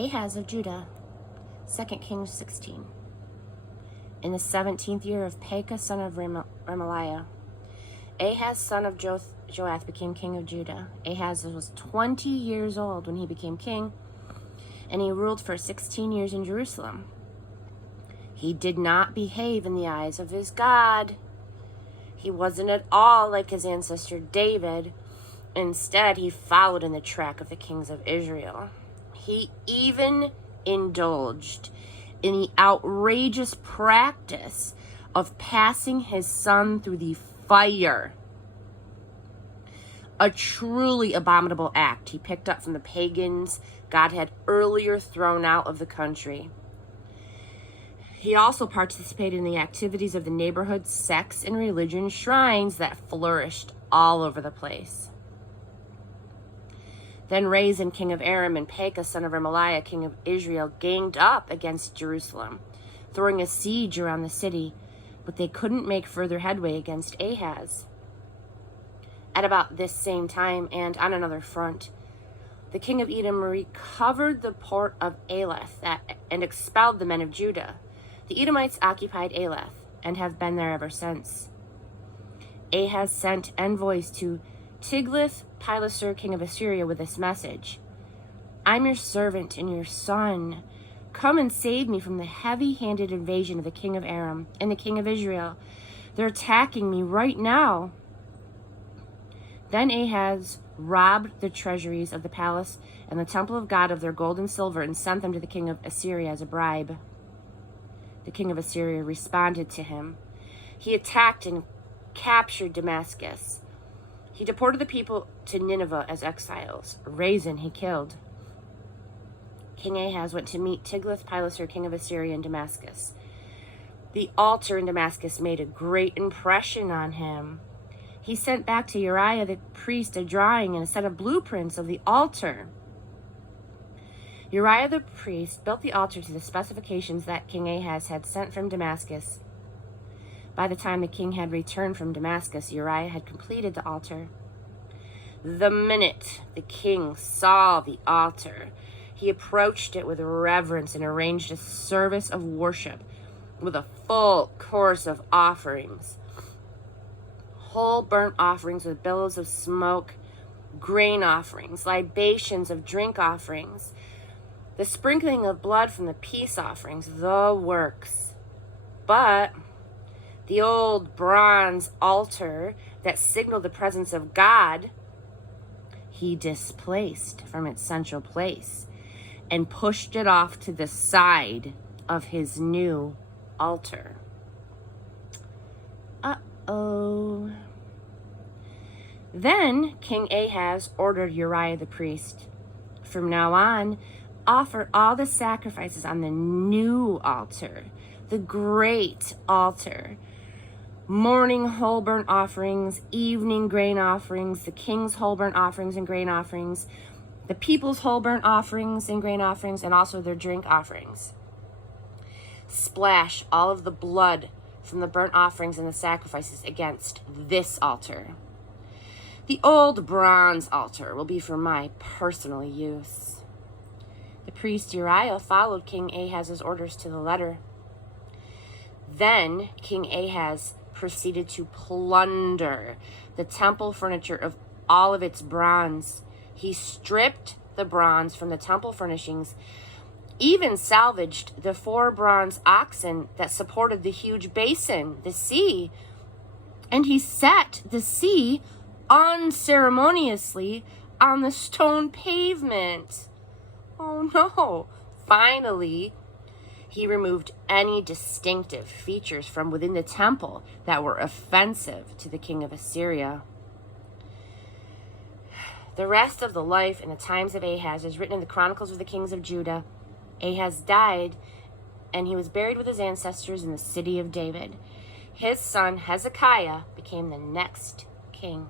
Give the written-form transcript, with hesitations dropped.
Ahaz of Judah, 2 Kings 16. In the 17th year of Pekah son of Remaliah, Ahaz son of Joath became king of Judah. Ahaz was 20 years old when he became king, and he ruled for 16 years in Jerusalem. He did not behave in the eyes of his God. He wasn't at all like his ancestor David. Instead, he followed in the track of the kings of Israel. He even indulged in the outrageous practice of passing his son through the fire. A truly abominable act he picked up from the pagans God had earlier thrown out of the country. He also participated in the activities of the neighborhood sects and religion shrines that flourished all over the place. Then Rezin, king of Aram, and Pekah, son of Remaliah, king of Israel, ganged up against Jerusalem, throwing a siege around the city, but they couldn't make further headway against Ahaz. At about this same time, and on another front, the king of Edom recovered the port of Elath and expelled the men of Judah. The Edomites occupied Elath and have been there ever since. Ahaz sent envoys to Tiglath-Pileser, king of Assyria, with this message: I'm your servant and your son. Come and save me from the heavy-handed invasion of the king of Aram and the king of Israel. They're attacking me right now. Then Ahaz robbed the treasuries of the palace and the temple of God of their gold and silver and sent them to the king of Assyria as a bribe. The king of Assyria responded to him. He attacked and captured Damascus. He deported the people to Nineveh as exiles. Rezin he killed. King Ahaz went to meet Tiglath-Pileser, king of Assyria, in Damascus. The altar in Damascus made a great impression on him. He sent back to Uriah the priest a drawing and a set of blueprints of the altar. Uriah the priest built the altar to the specifications that King Ahaz had sent from Damascus. By the time the king had returned from Damascus, Uriah had completed the altar. The minute the king saw the altar, he approached it with reverence and arranged a service of worship with a full course of offerings. Whole burnt offerings with billows of smoke, grain offerings, libations of drink offerings, the sprinkling of blood from the peace offerings, the works. But the old bronze altar that signaled the presence of God, he displaced from its central place and pushed it off to the side of his new altar. Uh-oh. Then King Ahaz ordered Uriah the priest, from now on, offer all the sacrifices on the new altar, the great altar. Morning whole burnt offerings, evening grain offerings, the king's whole burnt offerings and grain offerings, the people's whole burnt offerings and grain offerings, and also their drink offerings. Splash all of the blood from the burnt offerings and the sacrifices against this altar. The old bronze altar will be for my personal use. The priest Uriah followed King Ahaz's orders to the letter. Then King Ahaz proceeded to plunder the temple furniture of all of its bronze. He stripped the bronze from the temple furnishings, even salvaged the 4 bronze oxen that supported the huge basin, the sea. And he set the sea unceremoniously on the stone pavement. Oh no. Finally, he removed any distinctive features from within the temple that were offensive to the king of Assyria. The rest of the life and the times of Ahaz is written in the Chronicles of the Kings of Judah. Ahaz died, and he was buried with his ancestors in the city of David. His son Hezekiah became the next king.